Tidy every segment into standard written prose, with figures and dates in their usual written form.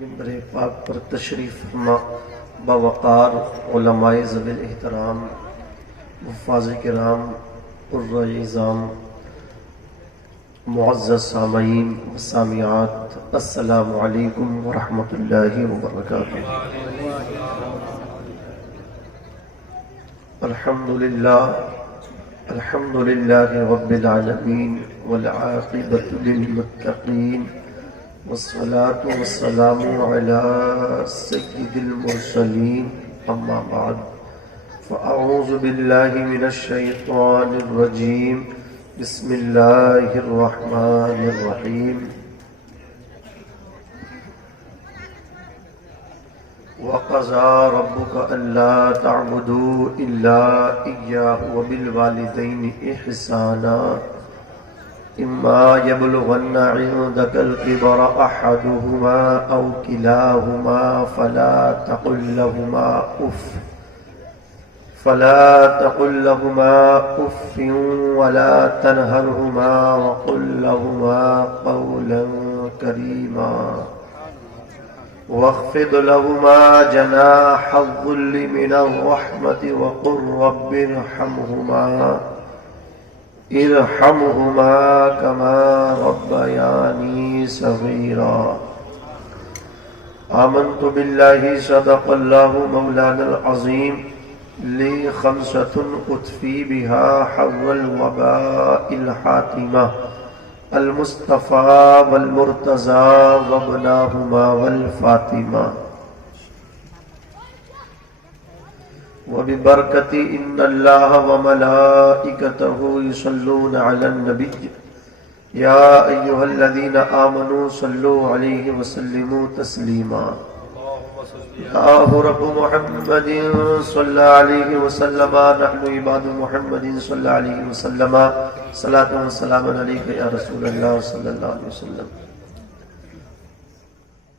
منبر پاک پر تشریف فرما باوقار علماء ذوی الاحترام حفاظ کرام قرۂ عظام معزز سامعین و سامعات، السلام علیکم ورحمۃ اللہ وبرکاتہ۔ الحمد للہ رب العالمین والعاقبۃ للمتقین والصلاة والسلام علی سید المرسلین، اما بعد فاعوذ باللہ من الشیطان الرجیم، بسم اللہ الرحمن الرحیم۔ وَقَضَى رَبُّكَ أَلَّا تَعْبُدُوا إِلَّا إِيَّاهُ وَبِالْوَالِدَيْنِ إِحْسَانًا إِمَّا يَبْلُغَنَّ عِندَكَ الْكِبَرَ أَحَدُهُمَا أَوْ كِلَاهُمَا فَلَا تَقُل لَّهُمَا أُفٍّ وَلَا تَنْهَرْهُمَا وَقُل لَّهُمَا قَوْلًا كَرِيمًا واخفض لهما جناح الذل من الرحمة وقل رب ارحمهما كما ربياني صغيرا۔ آمنت بالله صدق الله مولانا العظيم، لي خمسة أطفي بها حر الوباء الحاتمة، المصطفى والمرتضى وابناهما والفاطمة، وببركة إن الله وملائكته يصلون على النبي يا أيها الذين آمنوا صلوا عليه وسلموا تسليما۔ الله رب محمد صلى عليه وسلم، نحن عباد محمد صلى عليه وسلم، صلاة والسلام عليك يا رسول الله صلی اللہ علیہ وسلم۔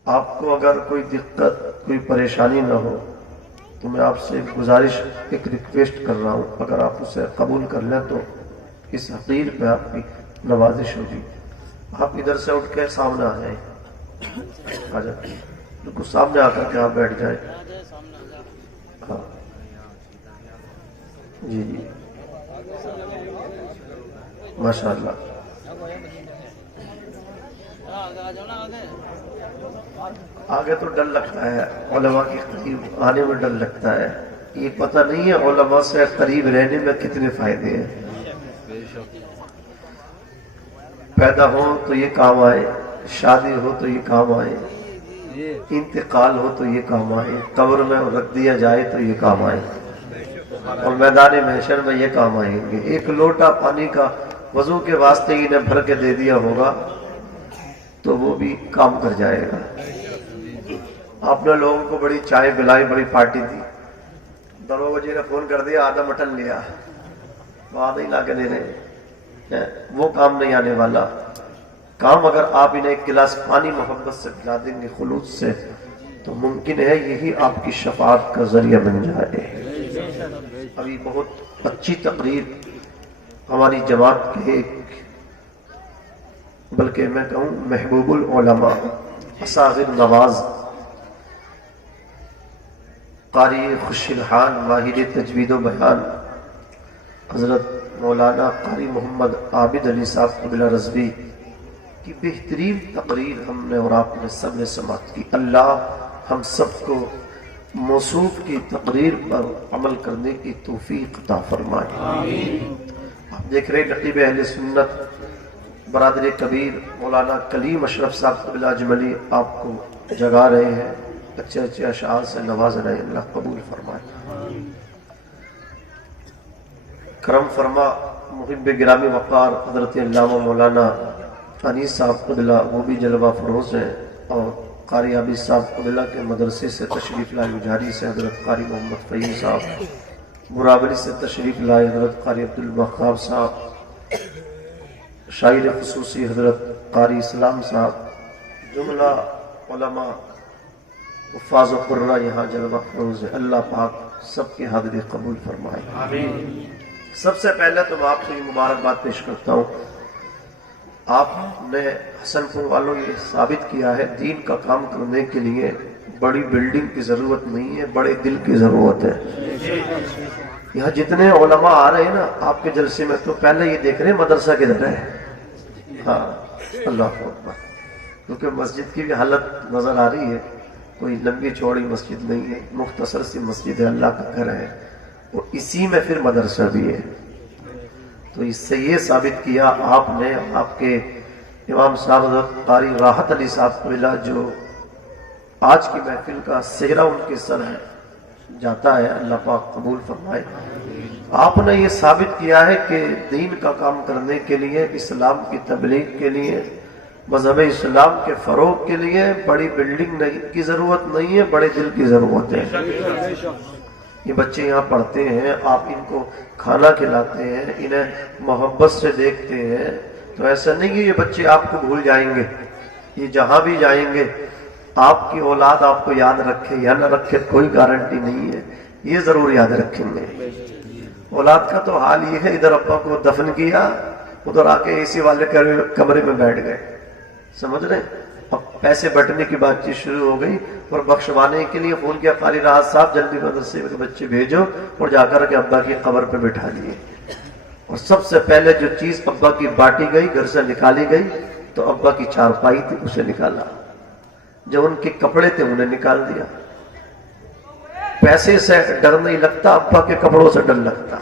آپ کو اگر کوئی دقت کوئی پریشانی نہ ہو تو میں آپ سے گزارش ایک ریکویسٹ کر رہا ہوں، اگر آپ اسے قبول کر لیں تو اس حقیر پہ آپ کی نوازش ہوگی۔ آپ ادھر سے اٹھ کے سامنے آ جائیں، آ جائیں بالکل سامنے آ کر کے آپ بیٹھ جائیں۔ ہاں جی جی ماشاء اللہ۔ آگے تو ڈر لگتا ہے، علماء کے قریب آنے میں ڈر لگتا ہے، یہ پتہ نہیں ہے علماء سے قریب رہنے میں کتنے فائدے ہیں۔ پیدا ہو تو یہ کام آئے، شادی ہو تو یہ کام آئے، انتقال ہو تو یہ کام آئے، قبر میں رکھ دیا جائے تو یہ کام آئے، اور میدان محشر میں یہ کام آئیں گے۔ ایک لوٹا پانی کا وضو کے واسطے انہیں بھر کے دے دیا ہوگا تو وہ بھی کام کر جائے گا۔ آپ نے لوگوں کو بڑی چائے پلائی، بڑی پارٹی دی، دروگا جی نے فون کر دیا آدھا مٹن لیا، وہ آدھا ہی لا کے دے رہے ہیں، وہ کام نہیں آنے والا۔ کام اگر آپ انہیں ایک گلاس پانی محبت سے پلا دیں گے خلوص سے تو ممکن ہے یہی آپ کی شفاعت کا ذریعہ بن جائے۔ ابھی بہت اچھی تقریر ہماری جماعت کے ایک، بلکہ میں کہوں محبوب العلماء، اصاغر نواز، قاری خوش الحال، ماہر تجوید و بیان، حضرت مولانا قاری محمد عابد علی صاحب قبلہ رضوی کی بہترین تقریر ہم نے اور آپ نے سب نے سماعت کی۔ اللہ ہم سب کو موصوف کی تقریر پر عمل کرنے کی توفیق عطا فرمائے۔ آپ دیکھ رہے نقیب اہل سنت برادر کبیر مولانا کلیم اشرف صاحب قبلہ اجملی آپ کو جگا رہے ہیں، اچھے اچھے اشعار سے نواز رہے ہیں، اللہ قبول فرمائے۔ کرم فرما محب گرامی وقار حضرت علامہ مولانا انیس صاحب قبلہ، وہ بھی جلوہ فروز ہیں، اور قاری عابد صاحب قبلہ کے مدرسے سے تشریف لائے مجاری سے حضرت قاری محمد فہیم صاحب، براولی سے تشریف لائے حضرت قاری عبدالوہاب صاحب، شاعر خصوصی حضرت قاری اسلام صاحب، جملہ علماء حفاظ و قرہ یہاں جلوہ فروز ہے۔ اللہ پاک سب کی حاضری قبول فرمائے، آمین۔ سب سے پہلے تو میں آپ کو یہ مبارکباد پیش کرتا ہوں آپ نے حسن پور والوں یہ ثابت کیا ہے دین کا کام کرنے کے لیے بڑی بلڈنگ کی ضرورت نہیں ہے، بڑے دل کی ضرورت ہے۔ یہاں جتنے علماء آ رہے ہیں نا آپ کے جلسے میں، تو پہلے یہ دیکھ رہے ہیں مدرسہ کدھر ہے۔ ہاں اللہ اکبر، کیونکہ مسجد کی بھی حالت نظر آ رہی ہے، کوئی لمبی چوڑی مسجد نہیں ہے، مختصر سی مسجد ہے، اللہ کا گھر ہے، اور اسی میں پھر مدرسہ بھی ہے۔ تو اس سے یہ ثابت کیا آپ نے، آپ کے امام صاحب حضرت قاری راحت علی صاحب کو ملا، جو آج کی محفل کا سہرا ان کے سر ہے جاتا ہے، اللہ پاک قبول فرمائے۔ آپ نے یہ ثابت کیا ہے کہ دین کا کام کرنے کے لیے، اسلام کی تبلیغ کے لیے، مذہب اسلام کے فروغ کے لیے بڑی بلڈنگ کی ضرورت نہیں ہے، بڑے دل کی ضرورت ہے۔ یہ بچے یہاں پڑھتے ہیں، آپ ان کو کھانا کھلاتے ہیں، انہیں محبت سے دیکھتے ہیں، تو ایسا نہیں کہ یہ بچے آپ کو بھول جائیں گے، یہ جہاں بھی جائیں گے آپ کی اولاد آپ کو یاد رکھے یا نہ رکھے کوئی گارنٹی نہیں ہے، یہ ضرور یاد رکھیں گے۔ اولاد کا تو حال یہ ہے، ادھر ابا کو دفن کیا، ادھر آ کے اے سی والے کمرے میں بیٹھ گئے، سمجھ رہے؟ اب پیسے بٹنے کی بات چیت شروع ہو گئی، اور بخشوانے کے لیے فون کیا قاری راحت صاحب جلدی مدرسے کے بچے بھیجو، اور جا کر کے ابا کی قبر پہ بٹھا دیے، اور سب سے پہلے جو چیز ابا کی بانٹی گئی، گھر سے نکالی گئی، تو ابا کی چارپائی تھی اسے نکالا، جو ان کے کپڑے تھے انہیں نکال دیا۔ پیسے سے ڈر نہیں لگتا، ابا کے کپڑوں سے ڈر لگتا۔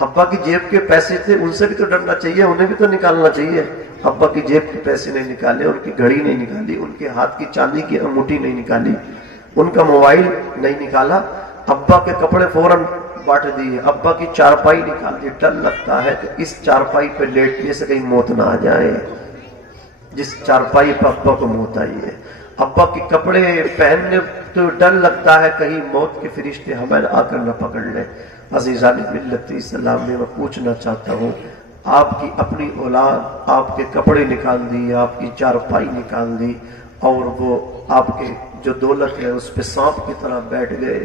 ابا کی جیب کے پیسے تھے، ان سے بھی تو ڈرنا چاہیے، انہیں بھی تو نکالنا چاہیے۔ ابا کی جیب کے پیسے نہیں نکالے، ان کی گھڑی نہیں نکالی، ان کے ہاتھ کی چاندی کی انگوٹھی نہیں نکالی، ان کا موبائل نہیں نکالا، ابا کے کپڑے فوراً بانٹ دیے، ابا کی چارپائی نکال دی۔ ڈر لگتا ہے کہ اس چارپائی پہ لیٹنے سے کہیں موت نہ آ جائے، جس چارپائی پہ ابا کو موت آئی ہے۔ ابا کے کپڑے پہننے تو ڈر لگتا ہے کہیں موت کے فرشتے ہمیں آ کر نہ پکڑ لیں۔ عزیزان ملت اسلام میں پوچھنا چاہتا ہوں، آپ کی اپنی اولاد آپ کے کپڑے نکال دی، آپ کی چارپائی نکال دی، اور وہ آپ کے جو دولت ہے اس پہ سانپ کی طرح بیٹھ گئے۔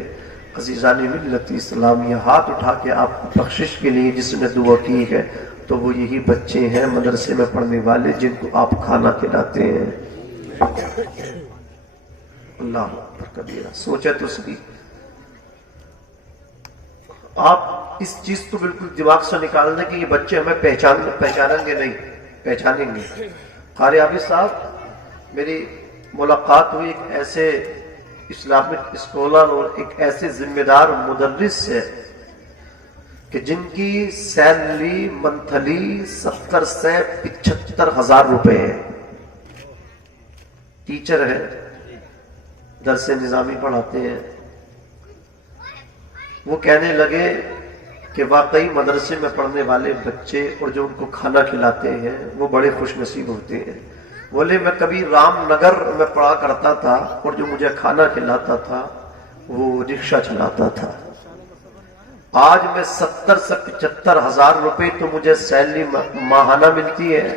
عزیزان ملت اسلام، یہ ہاتھ اٹھا کے آپ کی بخشش کے لیے جس نے دعا کی ہے، تو وہ یہی بچے ہیں مدرسے میں پڑھنے والے جن کو آپ کھانا کھلاتے ہیں۔ اللہ اکبر کبیرہ، سوچے تو صحیح۔ آپ اس چیز کو بالکل دماغ سے نکال دیں کہ یہ بچے ہمیں پہچانیں گے نہیں، پہچانیں گے۔ قاری عابد صاحب، میری ملاقات ہوئی ایک ایسے اسلامک اسکولر اور ایک ایسے ذمہ دار مدرس سے کہ جن کی سیلری منتھلی 70 سے 75 ہزار روپے ہے، ٹیچر ہے، درس نظامی پڑھاتے ہیں۔ وہ کہنے لگے کہ واقعی مدرسے میں پڑھنے والے بچے اور جو ان کو کھانا کھلاتے ہیں وہ بڑے خوش نصیب ہوتے ہیں۔ بولے میں کبھی رام نگر میں پڑھا کرتا تھا، اور جو مجھے کھانا کھلاتا تھا وہ رکشہ چلاتا تھا۔ آج میں 70 سے 75 ہزار روپے تو مجھے سیلری ماہانہ ملتی ہے،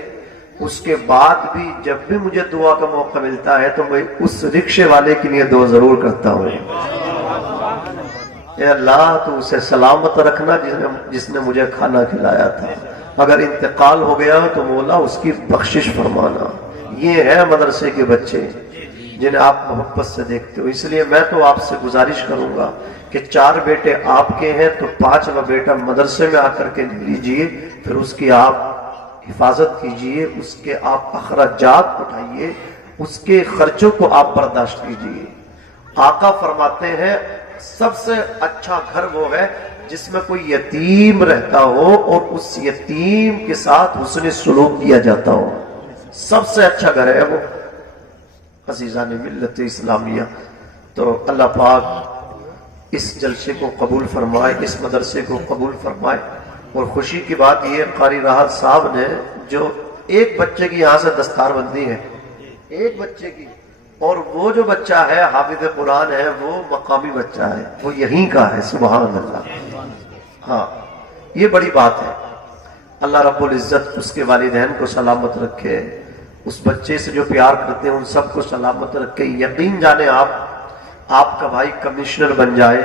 اس کے بعد بھی جب بھی مجھے دعا کا موقع ملتا ہے تو میں اس رکشے والے کے لیے دعا ضرور کرتا ہوں، اے اللہ تو اسے سلامت رکھنا جس نے مجھے کھانا کھلایا تھا، اگر انتقال ہو گیا تو مولا اس کی بخشش فرمانا۔ یہ ہے مدرسے کے بچے جنہیں آپ محبت سے دیکھتے ہو۔ اس لیے میں تو آپ سے گزارش کروں گا کہ 4 بیٹے آپ کے ہیں تو 5واں بیٹا مدرسے میں آ کر کے لیجئے، پھر اس کی آپ حفاظت کیجئے، اس کے آپ اخراجات اٹھائیے، اس کے خرچوں کو آپ برداشت کیجئے۔ آقا فرماتے ہیں سب سے اچھا گھر وہ ہے جس میں کوئی یتیم رہتا ہو اور اس یتیم کے ساتھ حسن سلوک کیا جاتا ہو، سب سے اچھا گھر ہے وہ۔ عزیزان ملت اسلامیہ، تو اللہ پاک اس جلسے کو قبول فرمائے، اس مدرسے کو قبول فرمائے۔ اور خوشی کی بات یہ قاری راحت صاحب نے جو ایک بچے کی یہاں سے دستار بندی ہے، ایک بچے کی، اور وہ جو بچہ ہے حافظ قرآن ہے، وہ مقامی بچہ ہے، وہ یہیں کا ہے، سبحان اللہ۔ ہاں یہ بڑی بات ہے۔ اللہ رب العزت اس کے والدین کو سلامت رکھے، اس بچے سے جو پیار کرتے ہیں ان سب کو سلامت رکھے۔ یقین جانے آپ کا بھائی کمشنر بن جائے،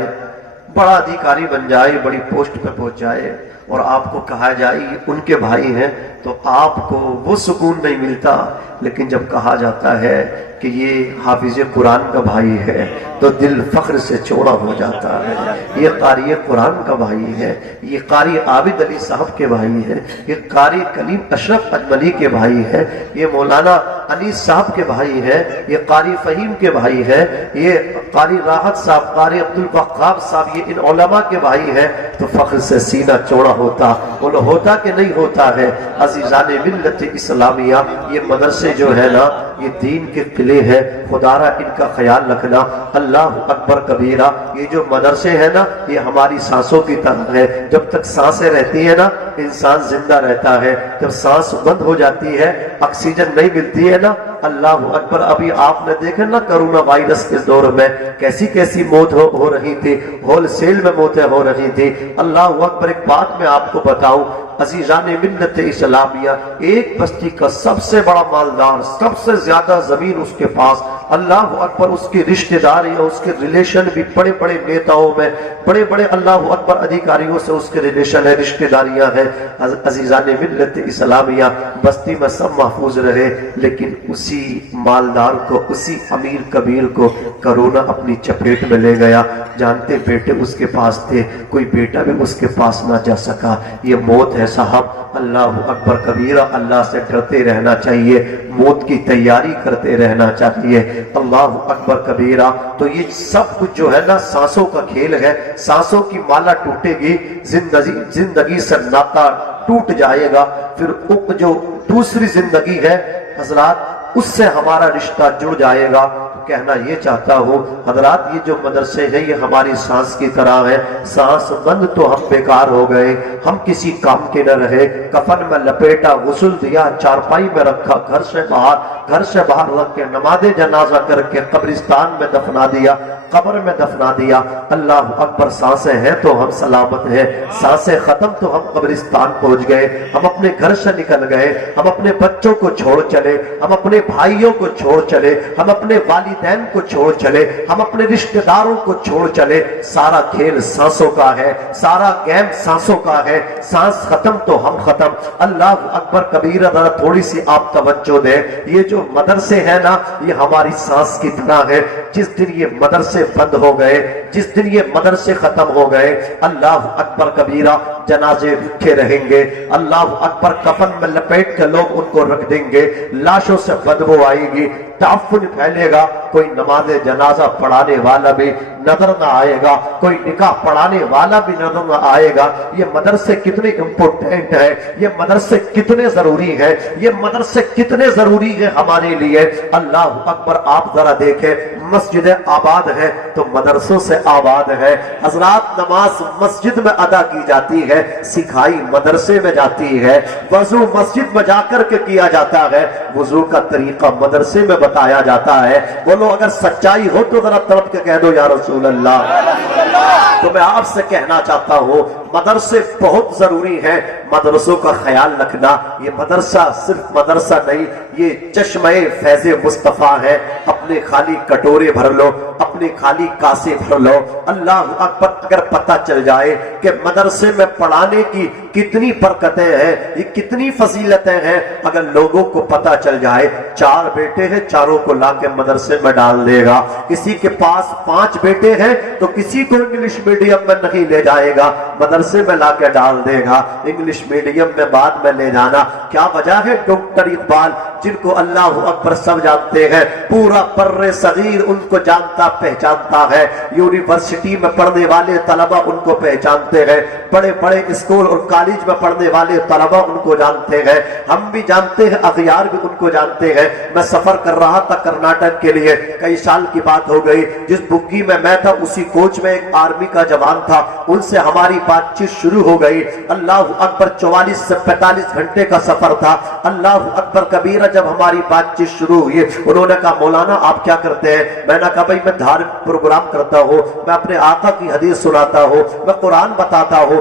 بڑا ادھیکاری بن جائے، بڑی پوسٹ پہ پہنچ جائے، اور آپ کو کہا جائے یہ ان کے بھائی ہیں تو آپ کو وہ سکون نہیں ملتا، لیکن جب کہا جاتا ہے کہ یہ حافظ قرآن کا بھائی ہے تو دل فخر سے چوڑا ہو جاتا ہے۔ یہ قاری قرآن کا بھائی ہے، یہ قاری عابد علی صاحب کے بھائی ہے، یہ قاری کلیم اشرف اجملی کے بھائی ہے، یہ مولانا انیس صاحب کے بھائی ہے، یہ قاری فہیم کے بھائی ہے، یہ قاری راحت صاحب، قاری عبدالوہاب صاحب، یہ ان علماء کے بھائی ہیں، تو فخر سے سینہ چوڑا ہوتا، بولو ہوتا کہ نہیں ہوتا ہے؟ عزیزان ملت اسلامیہ، یہ مدرسے جو ہے نا یہ دین کے قلعے ہیں، خدا را ان کا خیال رکھنا۔ اللہ اکبر کبیرہ، یہ جو مدرسے ہیں نا یہ ہماری سانسوں کی طرح ہے، جب تک سانسیں رہتی ہیں نا انسان زندہ رہتا ہے، جب سانس بند ہو جاتی ہے آکسیجن نہیں ملتی ہے نا، اللہ اکبر۔ ابھی آپ نے دیکھا نا کرونا وائرس کے دور میں کیسی کیسی موت ہو رہی تھی، ہول سیل میں موتیں ہو رہی تھی، اللہ اکبر۔ ایک بات میں آپ کو بتاؤں عزیزان ملت اسلامیہ، ایک بستی کا سب سے بڑا مالدار، سب سے زیادہ زمین اس کے پاس، اللہ اکبر، اس کی رشتہ داری اور اس کے ریلیشن بھی بڑے بڑے نیتاؤں میں، بڑے بڑے اللہ اکبر ادھیکاریوں سے اس کے ریلیشن ہے، رشتہ داریاں ہیں۔ عزیزان ملت اسلامیہ، بستی میں سب محفوظ رہے، لیکن اسی مالدار کو، اسی امیر کبیر کو کرونا اپنی چپیٹ میں لے گیا۔ جانتے بیٹے اس کے پاس تھے، کوئی بیٹا بھی اس کے پاس نہ جا سکا۔ یہ موت ہے صاحب، اللہ اکبر کبیرہ۔ اللہ سے ڈرتے رہنا چاہیے، موت کی تیاری کرتے رہنا چاہیے، اللہ اکبر کبیرہ۔ تو یہ سب کچھ جو ہے نا سانسوں کا کھیل ہے، سانسوں کی مالا ٹوٹے گی، زندگی سے ناطا ٹوٹ جائے گا، پھر جو دوسری زندگی ہے حضرات اس سے ہمارا رشتہ جڑ جائے گا۔ کہنا یہ چاہتا ہوں حضرات، یہ جو مدرسے ہیں یہ ہماری سانس کی طرح ہے، سانس بند تو ہم بیکار ہو گئے، ہم کسی کام کے نہ رہے، کفن میں لپیٹا، غسل دیا، چارپائی میں رکھا، گھر سے باہر رکھ کے نماز جنازہ کر کے قبرستان میں دفنا دیا، قبر میں دفنا دیا، اللہ اکبر۔ سانسیں ہیں تو ہم سلامت ہیں، سانسیں ختم تو ہم قبرستان پہنچ گئے، ہم اپنے گھر سے نکل گئے، ہم اپنے بچوں کو چھوڑ چلے، ہم اپنے بھائیوں کو چھوڑ چلے، ہم اپنے والدین کو چھوڑ چلے، ہم اپنے رشتہ داروں کو چھوڑ چلے۔ سارا کھیل سانسوں کا ہے، سارا گیم سانسوں کا ہے، سانس ختم تو ہم ختم، اللہ اکبر کبیرہ۔ ذرا تھوڑی سی آپ توجہ دیں، یہ جو مدرسے ہیں نا یہ ہماری سانس کی طرح ہے، جس دن یہ مدرسے بند ہو گئے، جس دن یہ مدرسے ختم ہو گئے، اللہ اکبر کبیرہ، جنازے رکھے رہیں گے، اللہ اکبر، کفن میں لپیٹ کے لوگ ان کو رکھ دیں گے، لاشوں سے بدبو آئے گی، تعفن پھیلے گا، کوئی نماز جنازہ پڑھانے والا بھی نظر نہ آئے گا، کوئی نکاح پڑھانے والا بھی نظر نہ آئے گا۔ یہ مدرسے کتنے امپورٹنٹ ہے، یہ مدرسے کتنے ضروری ہے، یہ مدرسے کتنے ضروری ہے ہمارے لیے، اللہ اکبر۔ آپ ذرا دیکھیں، مسجد آباد ہے تو مدرسوں سے آباد ہے۔ حضرات، نماز مسجد میں ادا کی جاتی ہے، سکھائی مدرسے میں جاتی ہے، وضو مسجد میں جا کر کے کیا جاتا ہے، وضو کا طریقہ مدرسے میں بتایا جاتا ہے۔ بولو اگر سچائی ہو تو ذرا تڑپ کے کہہ دو یا رسول اللہ۔ تو میں آپ سے کہنا چاہتا ہوں مدرسے بہت ضروری ہیں، مدرسوں کا خیال رکھنا۔ یہ مدرسہ صرف مدرسہ نہیں، یہ چشمہ فیض مصطفیٰ ہے۔ اپنے خالی کٹورے بھر لو، اپنے خالی کاسے بھر لو، اللہ اکبر۔ اگر پتہ چل جائے کہ مدرسے میں پڑھانے کی کتنی برکتیں ہیں، یہ کتنی فضیلتیں ہیں، اگر لوگوں کو پتہ چل جائے، 4 بیٹے ہیں، چاروں کو لا کے مدرسے میں ڈال دے گا، کسی کے پاس 5 بیٹے ہیں تو کسی کو انگلش میڈیم میں نہیں لے جائے گا، مدرسے میں لا کے ڈال دے گا۔ انگلش میڈیم میں بعد میں لے جانا کیا وجہ ہے؟ ڈاکٹر اقبال، جن کو اللہ اکبر سب جانتے ہیں، پورا بر صغیر ان کو جانتا پہچانتا ہے، یونیورسٹی میں پڑھنے والے طلبہ ان کو پہچانتے ہیں، بڑے بڑے اسکول اور کالج میں پڑھنے والے طلبہ ان کو جانتے ہیں، ہم بھی جانتے ہیں، اغیار بھی ان کو جانتے ہیں۔ میں سفر کر رہا تھا کرناٹک کے لیے، کئی سال کی بات ہو گئی، جس بگی میں تھا اسی کوچ میں ایک آرمی کا جوان تھا، ان سے ہماری بات چیت شروع ہو گئی، اللہ اکبر۔ 44 سے 45 گھنٹے کا سفر تھا، اللہ اکبر کبیرہ۔ جب ہماری بات چیت شروع ہوئی انہوں نے کہا مولانا آپ کیا کرتے ہیں؟ میں نے کہا بھائی میں دھارمک پروگرام کرتا ہوں، میں اپنے آقا کی حدیث سناتا ہوں، میں قرآن بتاتا ہوں،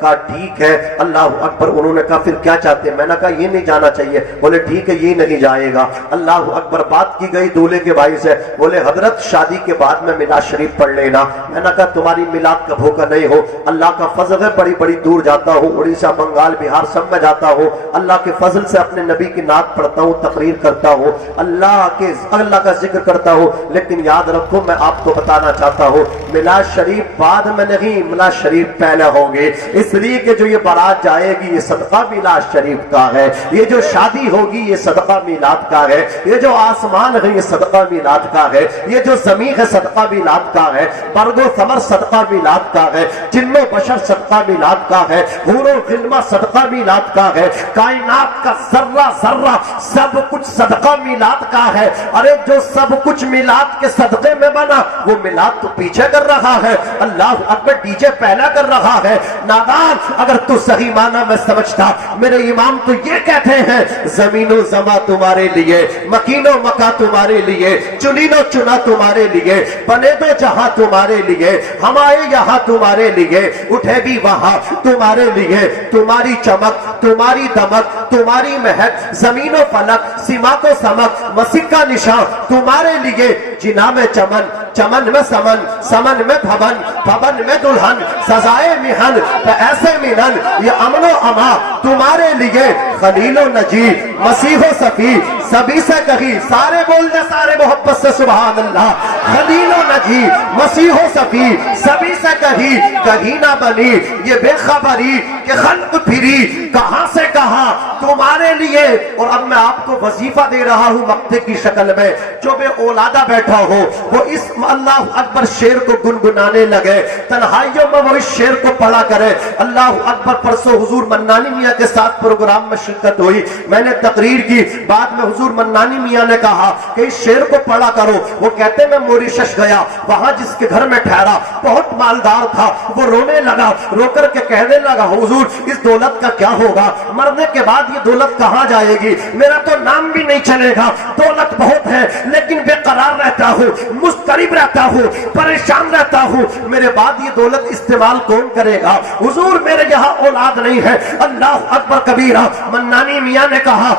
کہا ٹھیک ہے اللہ اکبر. انہوں نے کہا پھر کیا چاہتے ہیں؟ میں نے کہا یہ نہیں جانا چاہیے. بولے ٹھیک ہے یہ نہیں جائے گا. اللہ اکبر. بات کی گئی دولہے کے بھائی سے. بولے حضرت شادی کے بعد میں میلاد شریف پڑھ لینا. میں نے کہا تمہاری میلاد کا بھوکا نہیں ہو, اللہ کا فضل ہے, بڑی بڑی دور جاتا ہوں, اڑیسہ بنگال بہار سب میں جاتا ہوں, اللہ کے فضل سے اپنے نبی کی نعت پڑھتا ہوں, تقریر کرتا ہوں, اللہ کا ذکر کرتا ہوں. لیکن یاد رکھو میں آپ کو بتانا چاہتا ہوں میلاد شریف بعد میں نہیں, میلاد شریف پہلے ہوگی. اس لیے کہ جو یہ بارات جائے گی یہ صدقہ میلاد شریف کا ہے, یہ جو شادی ہوگی یہ صدقہ میلاد کا ہے, یہ جو آسمان ہے یہ صدقہ میلاد کا ہے, یہ جو زمین ہے صدقہ میلاد کا ہے, برگ و ثمر صدقہ میلاد کا ہے, جن و بشر صدقہ میلاد کا ہے, حور و غلمہ صدقہ میلاد کا ہے, کائنات کا ذرہ ذرہ سب کچھ صدقہ میلاد کا ہے. ارے جو سب کچھ میلاد کے صدقے میں بنا وہ میلاد تو پیچھے کر رہا ہے, اللہ اکبر ڈی جے پہلا کر رہا ہے. نادان اگر تو صحیح معنی میں سمجھتا, میرے امام تو یہ کہتے ہیں زمین و زماں تمہارے لیے, مکین و مکا تمہارے لیے, چنین و چنا تمہارے لیے, بنے دو جہاں تمہارے لیے, ہم آئے یہاں تمہارے لیے, اٹھے بھی وہاں تمہارے لیے. تمہاری چمک, تمہاری دمک, تمہاری مہک, زمین و فلک, سما کو سمک, مسیح کا نشان تمہارے لیے. جنا میں چمن, چمن میں سمن, سمن میں بھون, بھون میں دلہن, سزائے مہن ایسے مہن, یہ امن و اما تمہارے لیے. خلیل و نجی, مسیح و صفی, سبھی سے کہیں سارے بول دے سارے محبت سے سبحان اللہ. خلیل و نجی, مسیح و صفی, سبھی سے کہیں نہ بنی یہ بے خبری کہ خلق پھری کہاں سے کہاں تمہارے لیے. اور اب میں آپ کو وظیفہ دے رہا ہوں مقطع کی شکل میں. جو بے اولادہ بیٹھا ہو وہ اس اللہ اکبر شعر کو گنگنانے لگے, تنہائیوں میں وہ اس شعر کو پڑھا کرے. اللہ اکبر. پرسوں حضور منانی میاں کے ساتھ پروگرام میں شرکت ہوئی, میں نے تقریر کی, بعد میں حضور منانی میاں نے کہا کہ اس شعر کو پڑھا کرو. وہ کہتے میں موریشس گیا, وہاں جس کے گھر میں ٹھہرا بہت مالدار تھا, وہ رونے لگا, رو کر کے کہنے لگا حضور اس دولت کا کیا ہوگا, مرنے کے بعد یہ دولت کہاں جائے گی, میرا تو نام بھی نہیں چلے گا, دولت بہت ہے لیکن بے قرار رہتا ہوں, مضطرب رہتا ہوں, پریشان رہتا ہوں, میرے بعد یہ دولت استعمال کون کرے گا. حضور میرے یہاں اولاد نہیں ہے. اللہ اکبر کبیرہ. منانی میاں نے کہا,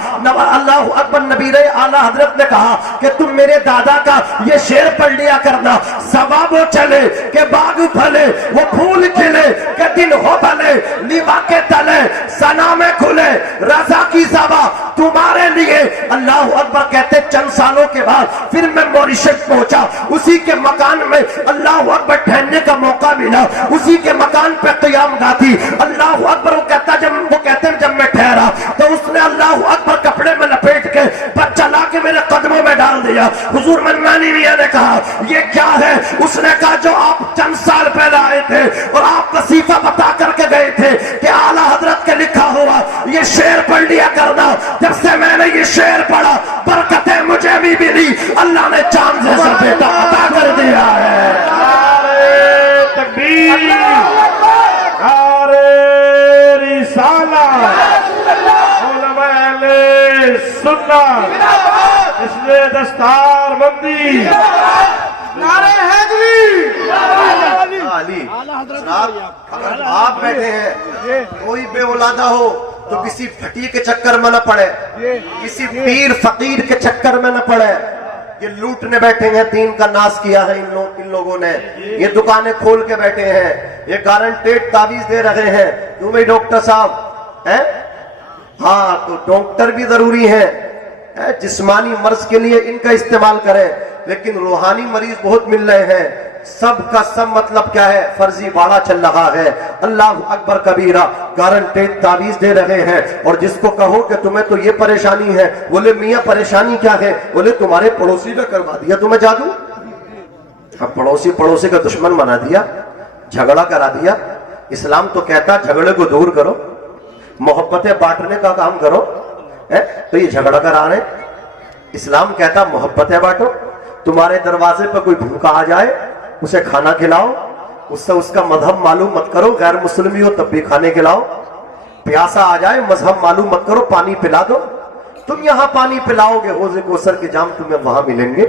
اللہ اکبر, نبیر اعلیٰ حضرت نے کہا کہ تم میرے دادا کا یہ شعر پڑھ لیا کرنا. ثواب وہ چلے کہ باغ پھلے, وہ پھول کھلے کہ دن ہو بھلے, لیوا کے تلے سنا میں کھلے, رضا کی زبا تمہارے لیے. اللہ اکبر. کہتے چند سالوں کے بعد پھر میں موریشس پہنچا, اسی کے مکان میں اللہ اکبر ٹھہرنے کا موقع ملا, اسی کے مکان پہ قیام گاہ تھی. اللہ اکبر. وہ کہتے جب میں ٹھہرا تو اس نے اللہ اکبر کپڑے میں لپیٹ کے بچہ لا کے میرے قدموں میں ڈال دیا. حضور منانی میاں نے کہا یہ کیا ہے. اس نے کہا جو آپ چند سال پہلے آئے تھے اور آپ وظیفہ بتا کر کے گئے تھے کہ اعلیٰ حضرت کے لکھا ہوا یہ شعر پڑھ لیا کرنا, جب سے میں نے یہ شعر پڑھا برکتیں مجھے بھی ملی, اللہ نے چاند جیسا بیٹا عطا کر دیا ہے. نعرہ تکبیر, نعرہ رسالت, علماء اہل سنت, اس نے دستار بندی, نعرہ حیدری. علی اگر آپ بیٹھے ہیں, کوئی بے اولادہ ہو تو کسی پھٹی کے چکر میں نہ پڑے, کسی پیر فقیر کے چکر میں نہ پڑے. یہ لوٹنے بیٹھے ہیں, دین کا ناس کیا ہے ان لوگوں نے, یہ دکانیں کھول کے بیٹھے ہیں, یہ گارنٹیڈ تعویذ دے رہے ہیں. کیوں بھائی ڈاکٹر صاحب ہیں؟ ہاں تو ڈاکٹر بھی ضروری ہیں, جسمانی مرض کے لیے ان کا استعمال کریں, لیکن روحانی مریض بہت مل رہے ہیں. سب کا سب مطلب کیا ہے, فرضی باڑا چل رہا ہے. اللہ اکبر کبیرہ. گارنٹیڈ تعویذ دے رہے ہیں, اور جس کو کہو کہ تمہیں تو یہ پریشانی ہے, بولے میاں پریشانی کیا ہے, بولے تمہارے پڑوسی نے کروا دیا تمہیں جادو. اب پڑوسی کا دشمن بنا دیا, جھگڑا کرا دیا. اسلام تو کہتا جھگڑے کو دور کرو, محبتیں بانٹنے کا کام کرو, تو یہ جھگڑا کرا رہے. اسلام کہتا محبتیں بانٹو. تمہارے دروازے پہ کوئی بھوکا آ جائے اسے کھانا کھلاؤ, اس سے اس کا مذہب معلوم مت کرو, غیر مسلم ہو تب بھی کھانے کھلاؤ. پیاسا آ جائے مذہب معلوم مت کرو, پانی پلا دو. تم یہاں پانی پلاؤ گے, حوض کوثر کے جام تمہیں وہاں ملیں گے.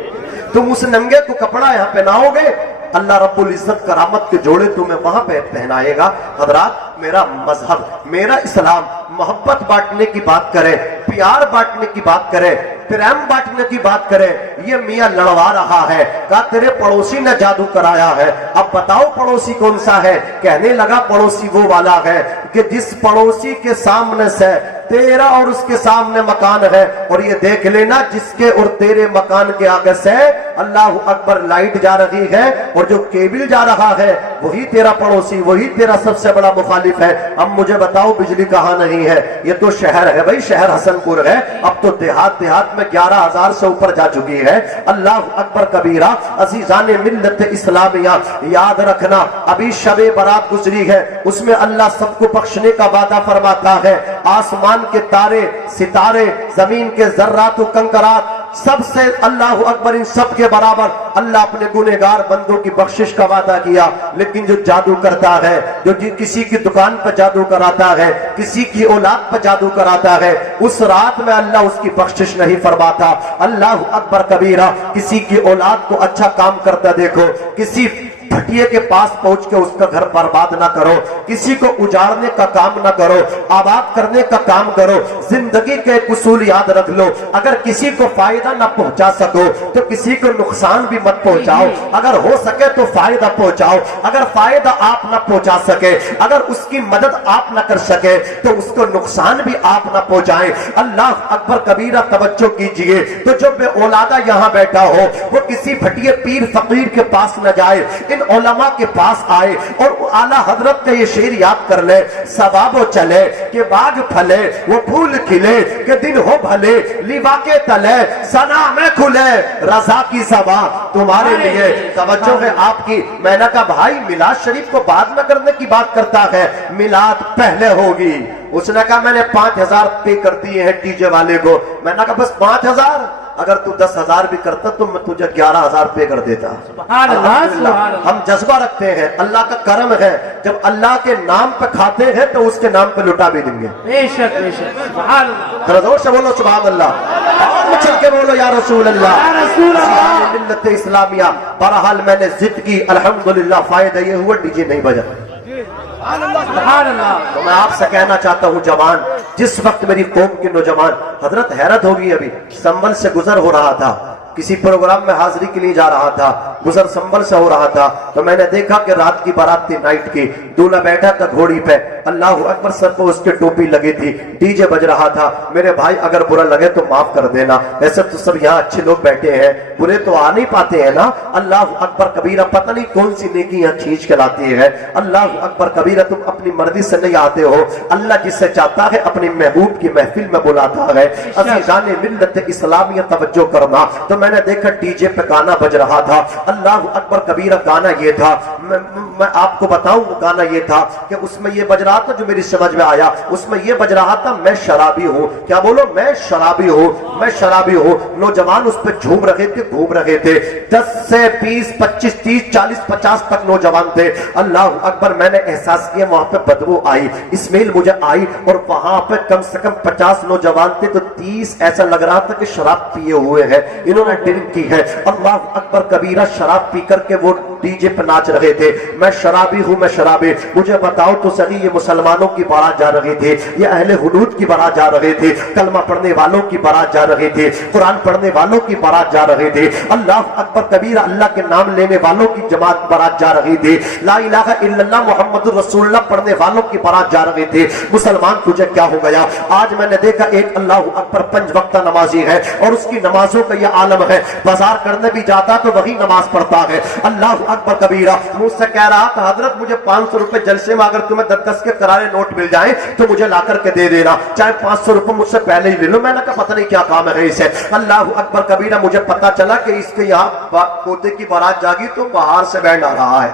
تم اس ننگے کو کپڑا یہاں پہناؤ گے, اللہ رب العزت کرامت کے جوڑے تمہیں وہاں پہ پہنائے گا۔ حضرات، میرا مذہب، میرا اسلام محبت بانٹنے کی بات کرے، پیار بانٹنے کی بات کرے، پریم بانٹنے کی بات کرے۔ یہ میاں لڑوا رہا ہے، کہا تیرے پڑوسی نے جادو کرایا ہے، اب بتاؤ پڑوسی کون سا ہے؟ کہنے لگا پڑوسی وہ والا ہے کہ جس پڑوسی کے سامنے سے تیرا اور اس کے سامنے مکان ہے، اور یہ دیکھ لینا جس کے اور تیرے مکان کے آگے سے اللہ اکبر لائٹ جا رہی ہے اور جو کیبل جا رہا ہے وہی تیرا پڑوسی، وہی تیرا سب سے بڑا مخالف ہے۔ اب مجھے بتاؤ بجلی کہاں نہیں ہے؟ یہ تو شہر ہے بھائی، شہر حسن پور ہے، اب تو دیہات میں 11,000 سے اوپر جا چکی ہے۔ اللہ اکبر کبیرہ۔ عزیزان ملت اسلامیہ، یاد رکھنا ابھی شب برات گزری ہے، اس میں اللہ سب کو بخشنے کا وعدہ فرماتا ہے۔ آسمان کے تارے، ستارے، زمین کے ذرات و کنکرات، سب سے اللہ اکبر ان سب کے برابر اللہ اپنے گنہگار بندوں کی بخشش کا وعدہ کیا۔ لیکن جو جادو کرتا ہے، جو کسی کی دکان پر جادو کراتا ہے، کسی کی اولاد پر جادو کراتا ہے، اس رات میں اللہ اس کی بخشش نہیں فرماتا۔ اللہ اکبر کبیرہ۔ کسی کی اولاد کو اچھا کام کرتا دیکھو، کسی بھٹیے کے پاس پہنچ کے اس کا گھر برباد نہ کرو، کسی کو اجاڑنے کا کام نہ کرو، آباد کرنے کا کام کرو۔ زندگی کے ایک اصول یاد رکھ لو، اگر کسی کو فائدہ نہ پہنچا سکو تو کسی کو نقصان بھی مت پہنچاؤ، اگر ہو سکے تو فائدہ پہنچاؤ، اگر فائدہ آپ نہ پہنچا سکے، اگر اس کی مدد آپ نہ کر سکے تو اس کو نقصان بھی آپ نہ پہنچائیں۔ اللہ اکبر کبیرہ۔ توجہ کیجئے، تو جو بے اولادہ یہاں بیٹھا ہو وہ کسی بھٹیے پیر فقیر کے پاس نہ جائے، ان علماء کے پاس آئے اور اعلیٰ حضرت کا یہ شعر یاد کر لے۔ ثواب و چلے کہ باغ پھلے، وہ پھول کھلے کہ دن ہو بھلے، لیوا کے تلے ثنا میں کھلے، رضا کی سبا تمہارے لیے۔ توجہ ہے آپ کی۔ میں نے کہا بھائی میلاد شریف کو بعد میں کرنے کی بات کرتا ہے، میلاد پہلے ہوگی۔ اس نے کہا میں نے 5,000 پے کر دیے ہیں ڈی جے والے کو۔ میں نے کہا بس 5,000؟ اگر تو 10,000 بھی کرتا تو میں تجھے 11,000 پے کر دیتا۔ ہم جذبہ رکھتے ہیں، اللہ کا کرم ہے، جب اللہ کے نام پہ کھاتے ہیں تو اس کے نام پہ لٹا بھی دیں گے۔ بے شک بے شک، سبحان اللہ، ذرا زور سے بولو سبحان اللہ، اور چل کے بولو یا رسول اللہ، یا رسول اللہ۔ ملت اسلامیہ۔ بہرحال میں نے ضد کی، الحمدللہ فائدہ یہ ہوا ڈی جے نہیں بجا۔ سبحان اللہ۔ تو میں آپ سے کہنا چاہتا ہوں جوان، جس وقت میری قوم کے نوجوان، حضرت حیرت ہوگی، ابھی سنبل سے گزر ہو رہا تھا، کسی پروگرام میں حاضری کے لیے جا رہا تھا، گزر سنبل سے ہو رہا تھا، تو میں نے دیکھا کہ رات کی بارات تھی، نائٹ کی، دولہا بیٹھا تھا گھوڑی پہ، اللہ اکبر، سر پہ اس کے ٹوپی لگی تھی، ڈی جے بج رہا تھا۔ میرے بھائی اگر برا لگے تو معاف کر دینا، ایسے تو سب یہاں اچھے لوگ بیٹھے ہیں، برے تو آ نہیں پاتے ہیں نا۔ اللہ اکبر کبیرہ۔ پتہ نہیں کون سی نیکی یہاں کھینچ کے لاتی ہے۔ اللہ اکبر کبیرہ۔ تم اپنی مرضی سے نہیں آتے ہو، اللہ جس سے چاہتا ہے اپنی محبوب کی محفل میں بلاتا ہے۔ عزیزان ملت اسلامیہ توجہ کرنا، تو میں نے دیکھا ڈی جے پہ گانا بج رہا تھا۔ اللہ اکبر کبیرہ۔ گانا یہ تھا، میں آپ کو بتاؤں وہ گانا یہ تھا کہ اس میں یہ بج رہا تھا جو میری سمجھ میں آیا، اس میں یہ بج رہا تھا میں شرابی ہوں۔ کیا بولو؟ میں شرابی ہوں، میں شرابی ہوں۔ نوجوان اس پہ جھوم رہے تھے، گھوم رہے تھے، 10 سے 20 25 30 40 50 تک نوجوان تھے۔ اللہ اکبر۔ میں نے احساس کیا وہاں پہ بدبو آئی، اسمیل مجھے آئی، اور وہاں پہ کم سے کم 50 نوجوان تھے تو 30 ایسا لگ رہا تھا کہ شراب پیے ہوئے ہیں، انہوں نے ڈرنک کی ہے۔ اللہ اکبر کبیرہ۔ شراب پی کر کے وہ ڈی جے پہ ناچ رہے تھے، میں شرابی ہوں، میں شرابی۔ مجھے بتاؤ تو صحیح، یہ مسلمانوں کی بارات جا رہی تھی، یہ اہل حدود کی بارات جا رہی تھی، کلمہ پڑھنے والوں کی بارات جا رہی تھی، قرآن پڑھنے والوں کی بارات جا رہی تھی۔ اللہ اکبر کبیرہ۔ اللہ کے نام لینے والوں کی جماعت بارات جا رہی تھی، لا الہ الا اللہ محمد رسول اللہ پڑھنے والوں کی بارات جا رہی تھی۔ مسلمان تجھے کیا ہو گیا؟ آج میں نے دیکھا ایک اللہ اکبر 5 وقتہ نمازی ہے اور اس کی نمازوں کا یہ عالم ہے، بازار کرنے بھی جاتا تو وہی نماز پڑھتا ہے۔ اللہ اکبر کبیرہ۔ مجھ سے کہہ رہا تھا حضرت مجھے 500 روپے جلسے میں اگر تمہیں 10 کے کرارے نوٹ مل جائیں تو مجھے لا کر کے دے دینا، چاہے 500 روپے مجھ سے پہلے ہی لے لو۔ میں نے کہا پتہ نہیں کیا کام ہے اسے۔ اللہ اکبر کبیرہ۔ مجھے پتا چلا کہ اس کے یہاں پوتے کی بارات جاگی تو باہر سے بینڈ آ رہا ہے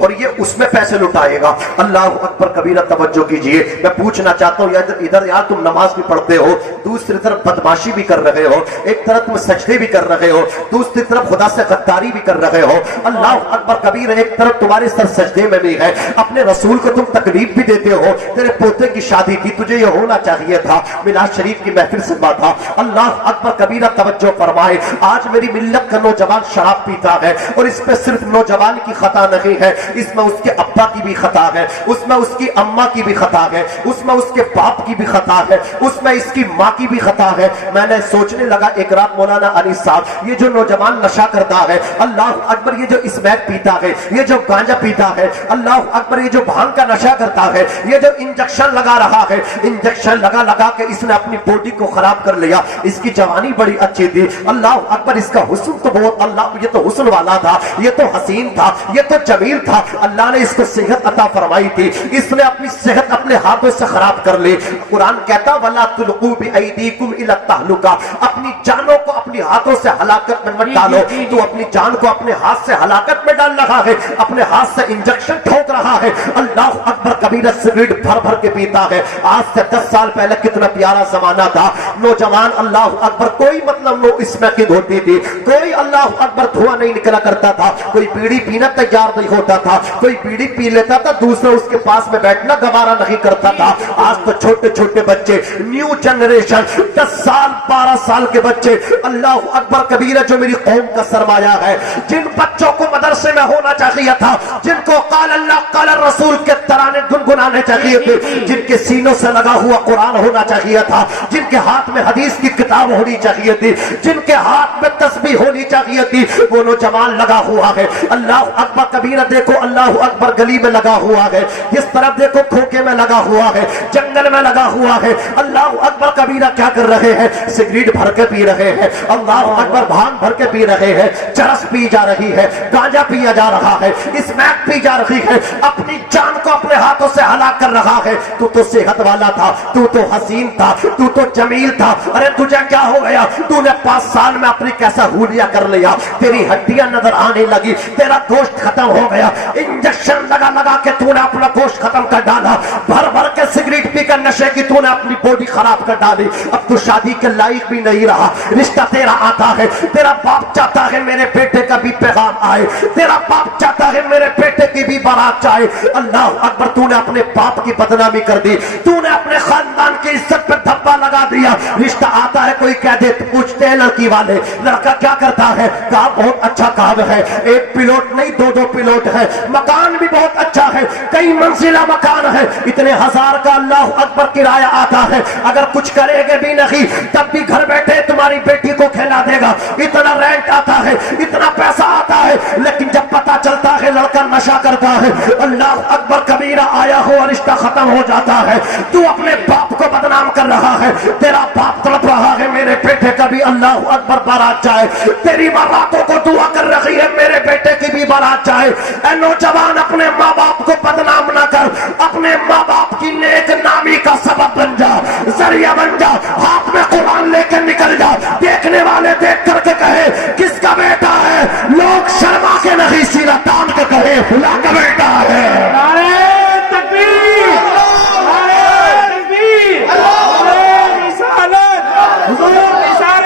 اور یہ اس میں پیسے لٹائے گا۔ اللہ اکبر کبیرہ۔ توجہ کیجئے، میں پوچھنا چاہتا ہوں ادھر یار تم نماز بھی پڑھتے ہو، دوسری طرف بدماشی بھی کر رہے ہو، ایک طرف تم سجدے بھی کر رہے ہو، دوسری طرف خدا سے غداری غداری بھی کر رہے ہو. اللہ اکبر کبیر. ایک طرف تمہارے سر سجدے میں بھی ہے, اپنے رسول کو تم تکلیف بھی دیتے ہو. تیرے پوتے کی شادی تھی, تجھے یہ ہونا چاہیے تھا, میلاد شریف کی محفل سنوا تھا. اللہ اکبر کبیرہ. توجہ فرمائے, آج میری ملت کا نوجوان شراب پیتا ہے, اور اس پہ صرف نوجوان کی خطا نہیں ہے, اس میں اس کے ابا کی بھی خطا ہے, اس میں اس کی اماں کی بھی خطا ہے, اس میں اس کے باپ کی بھی خطا ہے, اس میں اس کی ماں کی بھی خطا ہے. میں نے سوچنے لگا ایک رات مولانا علی صاحب, یہ جو نوجوان نشہ کرتا ہے, اللہ اکبر, یہ جو اسمیک پیتا ہے, یہ جو گانجا پیتا ہے, اللہ اکبر, یہ جو بھانگ کا نشہ کرتا ہے, یہ جو انجیکشن لگا رہا ہے, انجیکشن لگا لگا کے اس نے اپنی باڈی کو خراب کر لیا. اس کی جوانی بڑی اچھی تھی, اللہ اکبر, اس کا حسن تو بہت, اللہ, یہ تو حسن والا تھا, یہ تو حسین تھا, یہ تو جمیل تھا. اللہ نے اس کو صحت عطا فرمائی تھی, اس نے اپنی صحت اپنے ہاتھوں سے خراب کر لی. قرآن کہتا وَلَا تُلْقُوا بِأَيْدِيكُمْ إِلَى التَّهْلُكَةِ, اپنی جانوں کو اپنی ہاتھوں سے ہلاکت میں مت ڈالو. تو اپنی جان کو اپنے ہاتھ سے ہلاکت میں ڈال رہا ہے, اپنے ہاتھ سے انجیکشن ٹھوک رہا ہے. اللہ اکبر کبیرہ. سگریٹ بھر بھر کے پیتا ہے. آج سے 10 سال پہلے کتنا پیارا زمانہ تھا, نوجوان, اللہ اکبر, کوئی مطلب نو اسمیکنگ ہوتی تھی, کوئی اللہ اکبر دھواں نہیں نکلا کرتا تھا, کوئی بیڑی پینا تیار نہیں ہوتا تھا, کوئی بیڑی پی لیتا تھا, دوسرا اس کے پاس میں بیٹھنا گوارا نہیں کرتا تھا. آج تو چھوٹے چھوٹے بچے, نیو جنریشن, 10 سال 12 سال کے بچے, اللہ اکبر کبیرہ, جو میری قوم کا سرمایہ ہے, جن بچوں کو مدرسے میں ہونا چاہیے تھا, جن کو قال اللہ قال الرسول کے ترانے گنگنانے چاہیے تھے, جن کے سینوں سے لگا ہوا قرآن ہونا چاہیے تھا, جن کے ہاتھ میں حدیث کی کتاب ہونی چاہیے تھی, جن کے ہاتھ میں تسبیح ہونی چاہیے تھی, وہ نوجوان لگا ہوا ہے. اللہ اکبر کبیرہ. دیکھو اللہ اکبر گلی میں لگا ہوا ہے, جس طرف دیکھو کھوکے میں لگا ہوا ہے, جنگل میں لگا ہوا ہے. اللہ اکبر کبیرہ. کیا کر رہے ہیں؟ سگریٹ بھر کے پی رہے ہیں, اللہ اکبر, بھانگ بھر کے پی رہے ہیں, چرس پی جا رہی ہے, گانجا پیا جا رہا ہے, اسمیک پی جا رہی ہے, اپنی جان کو اپنے ہاتھوں سے ہلاک کر رہا ہے. تو صحت والا تھا, تو حسین تھا, تو جمیل تھا, ارے تجھے کیا ہو گیا؟ تو نے 5 سال میں اپنی کیسا ہولیا کر لیا, تیری ہڈیاں نظر آنے لگی, تیرا گوشت ختم ہو گیا, انجیکشن لگا لگا کے تو نے اپنا گوشت ختم کر ڈالا, بھر بھر کے سگریٹ پی کر نشے کی تو نے اپنی باڈی خراب کر ڈالی. اب تو شادی کے لائق بھی نہیں رہا. رشتہ تیرا آتا ہے, تیرا باپ چاہتا ہے میرے بیٹے کا بھی پیغام آئے, تیرا باپ چاہتا ہے میرے بیٹے کی بھی بارات جائے. اللہ اکبر, تو نے اپنے باپ کی بدنامی کر دی, تو نے اپنے خاندان کی عزت پہ دھبا لگا دیا. رشتہ آتا ہے, کوئی کہہ دے, پوچھتے ہیں لڑکی والے, لڑکا کیا کرتا ہے؟ کہا بہت اچھا کام ہے, 1 پلوٹ نہیں 2 پلوٹ ہے, مکان بھی بہت اچھا ہے, کئی منزلہ مکان ہے, اتنے ہزار کا اللہ اکبر کرایہ آتا ہے, اگر کچھ کرے گے بھی نہیں تب بھی گھر بیٹھے تمہاری بیٹی کو کھلا دے گا, اتنا رینٹ آتا ہے, اتنا پیسہ آتا ہے. لیکن جب پتا چلتا ہے لڑکا نشہ کرتا ہے, اللہ اکبر کبیرہ, آیا ہوا رشتہ ختم ہو جاتا ہے. تو اپنے باپ کو بدنام کر رہا ہے, تیرا باپ تڑپ رہا ہے میرے بیٹے کا بھی اللہ اکبر بارات جائے, تیری باراتوں کو دعا کر رہی ہے میرے بیٹے کی بھی بارات جائے. اے نوجوان, اپنے ماں باپ کو بدنام نہ کر, اپنے ماں باپ کی نیک نامی کا سبب بن جا, ذریعہ بن جا, ہاتھ میں قرآن لے کے نکل جا. دیکھنے والے دیکھ کر کے کہے کس کا بیٹا ہے, لوگ شرما کے نہیں سینا تان کے کہے فلاں کا بیٹا ہے.